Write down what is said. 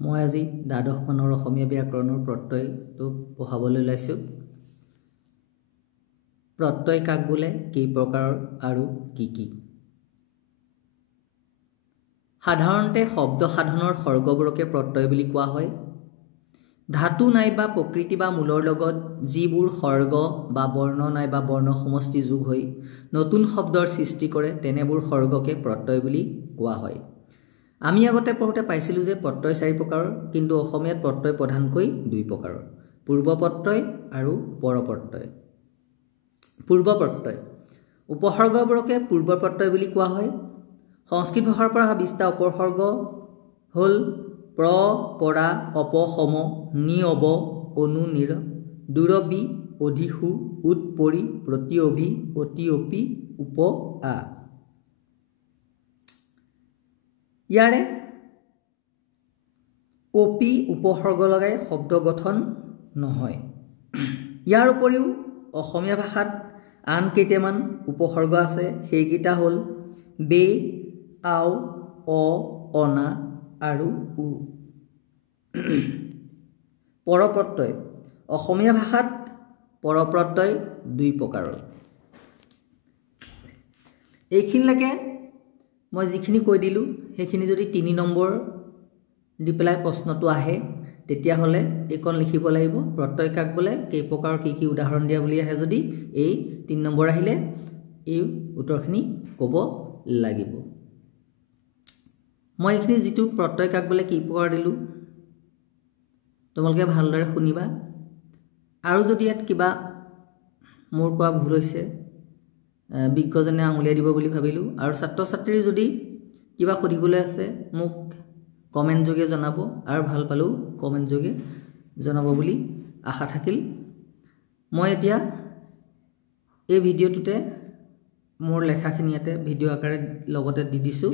মই আজি দ্বাদশ মানৰ অসমীয়া ব্যাকৰণৰ প্ৰত্যয়টো পঢ়াবলৈ ওলাইছোঁ। প্ৰত্যয় কাক বোলে, কেই প্ৰকাৰৰ আৰু কি কি? সাধাৰণতে শব্দ সাধনৰ সৰ্গবোৰকে প্ৰত্যয় বুলি কোৱা হয়। ধাতু নাইবা প্ৰকৃতি বা মূলৰ লগত যিবোৰ সৰ্গ বা বৰ্ণ নাইবা বৰ্ণ সমষ্টি যোগ হৈ নতুন শব্দৰ সৃষ্টি কৰে তেনেবোৰ সৰ্গকে প্ৰত্যয় বুলি কোৱা হয়। আমি আগতে পঢ়োতে পাইছিলোঁ যে প্ৰত্যয় 4 প্ৰকাৰৰ, কিন্তু অসমীয়াত প্ৰত্যয় প্ৰধানকৈ 2 প্ৰকাৰৰ, পূৰ্ব প্ৰত্যয় আৰু পৰ প্ৰত্যয়। পূৰ্ব প্ৰত্যয় উপসৰ্গবোৰকে পূৰ্ব প্ৰত্যয় বুলি কোৱা হয়। সংস্কৃত ভাষাৰ পৰা অহা 20টা উপসৰ্গ হ'ল প্ৰ, পৰা, অপ, সম, নি, অব, অনু, নিৰ, দুৰবি, অধিশু, উৎ, পৰি, প্ৰতি, অভি, অতি, অপি, উপ, আ। ইয়াৰে অপি উপসৰ্গ লগাই শব্দ গঠন নহয়। ইয়াৰ উপৰিও অসমীয়া ভাষাত আন কেইটামান উপসৰ্গ আছে, সেইকেইটা হ'ল বে, আও, অ, অনা আৰু উ। পৰপ্ৰত্যয় অসমীয়া ভাষাত পৰপ্ৰত্যয় 2 প্ৰকাৰৰ। এইখিনিলৈকে মই যিখিনি কৈ দিলোঁ সেইখিনি যদি 3 নম্বৰ দি পেলাই প্ৰশ্নটো আহে তেতিয়াহ'লে এইকণ লিখিব লাগিব, প্ৰত্যয় কাক বোলে, কেই প্ৰকাৰৰ কি কি উদাহৰণ দিয়া বুলি আহে যদি এই 3 নম্বৰ আহিলে এই উত্তৰখিনি ক'ব লাগিব। মই এইখিনি যিটো প্ৰত্যয় কাক বোলে কেই প্ৰকাৰ দিলোঁ তোমালোকে ভালদৰে শুনিবা, আৰু যদি ইয়াত কিবা মোৰ কোৱা ভুল হৈছে বিজ্ঞজনে আঙুলিয়াই দিব বুলি ভাবিলোঁ, আৰু ছাত্ৰ ছাত্ৰীৰ যদি কিবা সুধিবলৈ আছে মোক কমেণ্ট যোগে জনাব, আৰু ভাল পালেও কমেণ্ট যোগে জনাব বুলি আশা থাকিল। মই এতিয়া এই ভিডিঅ'টোতে মোৰ লেখাখিনি ইয়াতে ভিডিঅ' আকাৰে লগতে দি দিছোঁ।